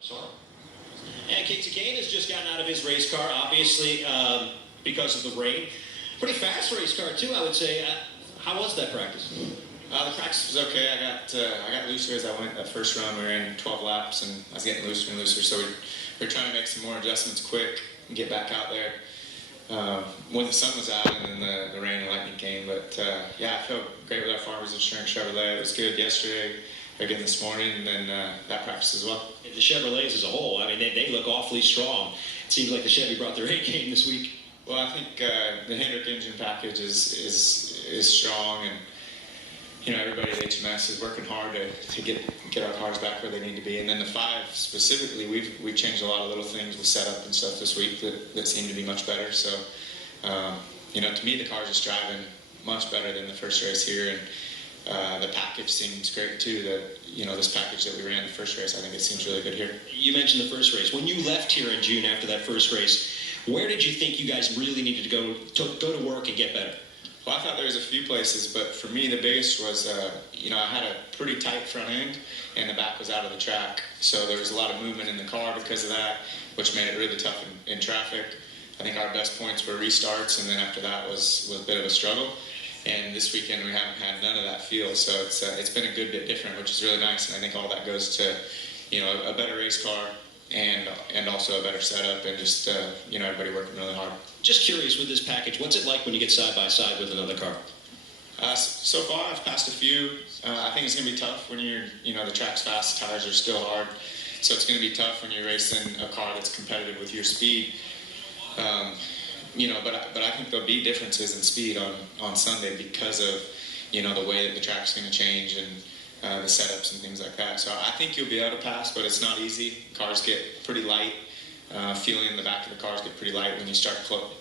Sorry. And Kasey Kahne has just gotten out of his race car, obviously, because of the rain. Pretty fast race car, too, I would say. How was that practice? The practice was okay. I got looser as I went that first run. We ran 12 laps, and I was getting looser and looser. So we're trying to make some more adjustments quick and get back out there when the sun was out and then the rain and lightning came. But yeah, I felt great with our Farmers Insurance Chevrolet. It was good yesterday, again this morning, and then that practice as well. The Chevrolets as a whole, I mean, they look awfully strong. It seems like the Chevy brought their A game this week. Well, I think the Hendrick engine package is strong, and you know, everybody at HMS is working hard to get our cars back where they need to be. And then the 5 specifically, we've changed a lot of little things with setup and stuff this week that seem to be much better. So, you know, to me, the car's just driving much better than the first race here, and the package seems great too. You know, this package that we ran the first race, I think it seems really good here. You mentioned the first race. When you left here in June after that first race, where did you think you guys really needed to go to work and get better? Well, I thought there was a few places, but for me the biggest was, you know, I had a pretty tight front end and the back was out of the track. So there was a lot of movement in the car because of that, which made it really tough in traffic. I think our best points were restarts, and then after that was a bit of a struggle. And this weekend we haven't had none of that feel, so it's been a good bit different, which is really nice. And I think all that goes to, you know, a better race car and also a better setup, and just you know, everybody working really hard. Just curious, with this package, what's it like when you get side by side with another car? So far, I've passed a few. I think it's going to be tough when you know, the track's fast, tires are still hard, so it's going to be tough when you're racing a car that's competitive with your speed. You know, but I think there'll be differences in speed on Sunday because of, you know, the way that the track's going to change and the setups and things like that. So I think you'll be able to pass, but it's not easy. Cars get pretty light. Feeling in the back of the cars get pretty light when you start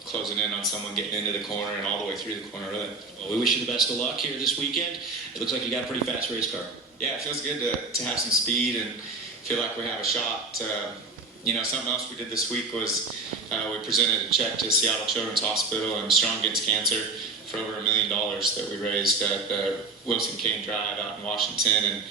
closing in on someone getting into the corner and all the way through the corner, really. Well, we wish you the best of luck here this weekend. It looks like you got a pretty fast race car. Yeah, it feels good to have some speed and feel like we have a shot. You know, something else we did this week was we presented a check to Seattle Children's Hospital and Strong Against Cancer for over $1 million that we raised at the Wilson Cane Drive out in Washington,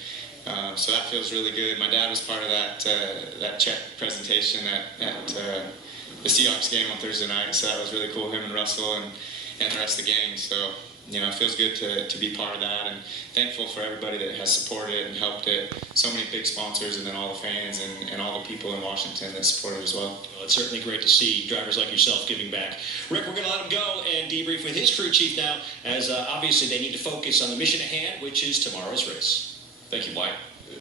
and so that feels really good. My dad was part of that check presentation at the Seahawks game on Thursday night, so that was really cool. Him and Russell and the rest of the gang. So, you know, it feels good to be part of that, and thankful for everybody that has supported it and helped it. So many big sponsors, and then all the fans and all the people in Washington that support it as well. Well, it's certainly great to see drivers like yourself giving back. Rick, we're going to let him go and debrief with his crew chief now, as obviously they need to focus on the mission at hand, which is tomorrow's race. Thank you, Mike.